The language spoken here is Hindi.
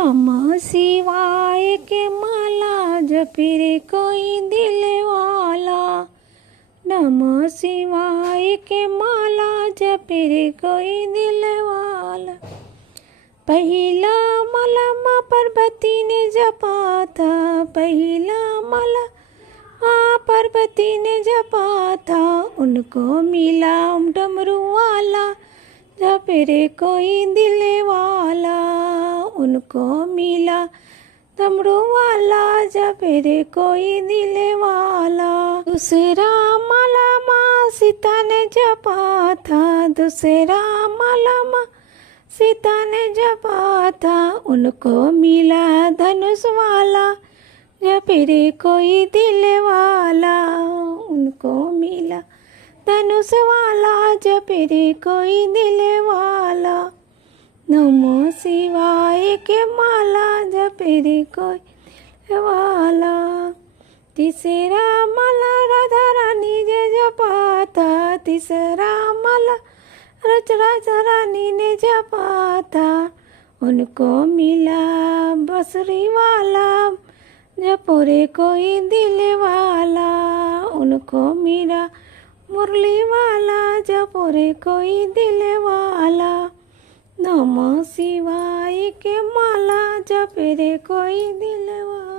नमः शिवाय के माला जपे रे कोई दिल वाला। नमः शिवाय के माला जपे रे कोई दिल वाला। पहला माला माँ पार्वती ने जपा था, पहला माला माँ पार्वती ने जपा था। उनको मिला डमरू वाला जपे रे कोई दिल वाला। उनको मिला डमरू वाला जपे रे कोई दिल वाला। दूसरा माला माँ सीता ने जपा था, दूसरा माला माँ सीता ने जपा था। उनको मिला धनुष वाला जपे रे कोई दिल वाला। उनको मिला धनुष वाला जपे रे कोई दिल वाला। नमः शिवाय के माला जपे रे कोई दिल वाला। तीसरा माला राधा रानी ने जपा था, तीसरा माला राधा रानी ने जपा था। उनको मिला बंसुरी वाला जपो रे कोई दिल वाला। उनको मिला मुरली वाला जपो रे कोई दिल वाला। नमः शिवाय के माला जपे रे कोई दिल वाला।